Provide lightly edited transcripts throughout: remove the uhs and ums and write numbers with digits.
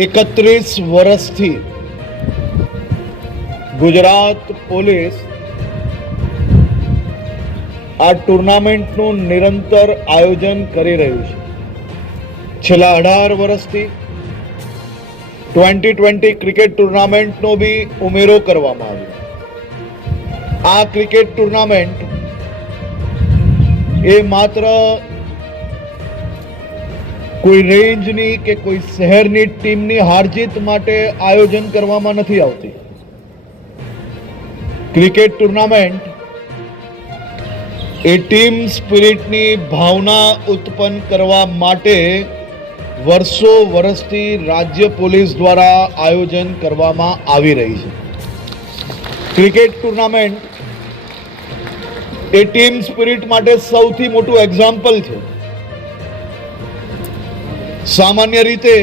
31 વર્ષથી ગુજરાત પોલીસ આ ટુર્નામેન્ટનું નિરંતર આયોજન કરી રહ્યું છે. છેલ્લા 18 વર્ષથી T20 ક્રિકેટ ટુર્નામેન્ટનો બી ઉમેરો કરવામાં આવ્યો. આ ક્રિકેટ ટુર્નામેન્ટ એ માત્ર કોઈ રેન્જની કે કોઈ શહેરની ટીમની હારજીત માટે આયોજન કરવામાં નથી આવતી. ક્રિકેટ ટુર્નામેન્ટ એ ટીમ સ્પિરિટની ભાવના ઉત્પન્ન કરવા માટે વર્ષો વર્ષથી રાજ્ય પોલીસ દ્વારા આયોજન કરવામાં આવી રહી છે. ક્રિકેટ ટુર્નામેન્ટ એ ટીમ સ્પિરિટ માટે સૌથી મોટું એક્ઝામ્પલ છે. સામાન્ય રીતે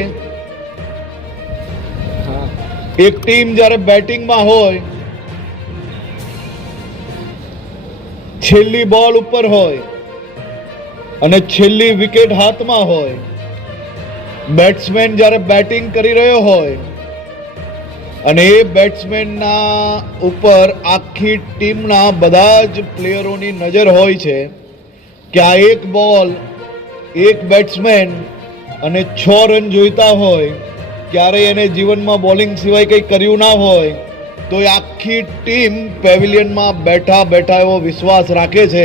એક ટીમ જ્યારે બેટિંગમાં હોય, છેલ્લી બોલ ઉપર હોય અને છેલ્લી વિકેટ હાથમાં હોય, બેટ્સમેન જ્યારે બેટિંગ કરી રહ્યો હોય અને એ બેટ્સમેનના ઉપર આખી ટીમના બધા જ પ્લેયરોની નજર હોય છે કે આ એક બોલ, એક બેટ્સમેન અને 6 રન જોઈતા હોય, ક્યારેય એને જીવનમાં બોલિંગ સિવાય કંઈ કર્યું ના હોય, તો એ આખી ટીમ પેવિલિયનમાં બેઠા બેઠા એવો વિશ્વાસ રાખે છે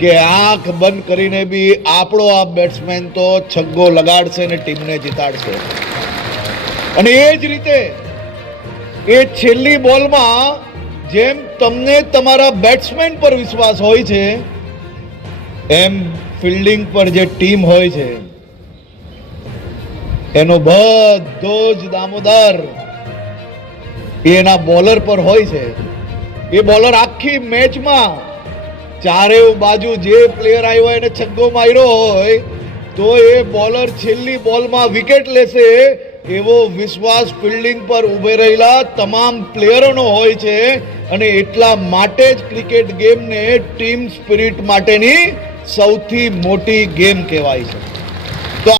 કે આંખ બંધ કરીને બી આપણો આ બેટ્સમેન તો છગ્ગો લગાડશે ને ટીમને જીતાડશે. અને એ જ રીતે એ છેલ્લી બોલમાં જેમ તમને તમારા બેટ્સમેન પર વિશ્વાસ હોય છે, એમ ફિલ્ડિંગ પર જે ટીમ હોય છે એનો બધો જ દામોદર એના બોલર પર હોય છે. એ બોલર આખી મેચમાં ચારે બાજુ જે પ્લેયર આવ્યો એને છગ્ગો માર્યો હોય તો એ બોલર છેલ્લી બોલમાં વિકેટ લેશે એવો વિશ્વાસ ફિલ્ડિંગ પર ઊભે રહેલા તમામ પ્લેયરોનો હોય છે. અને એટલા માટે જ ક્રિકેટ ગેમને ટીમ સ્પિરિટ માટેની સૌથી મોટી ગેમ કહેવાય છે.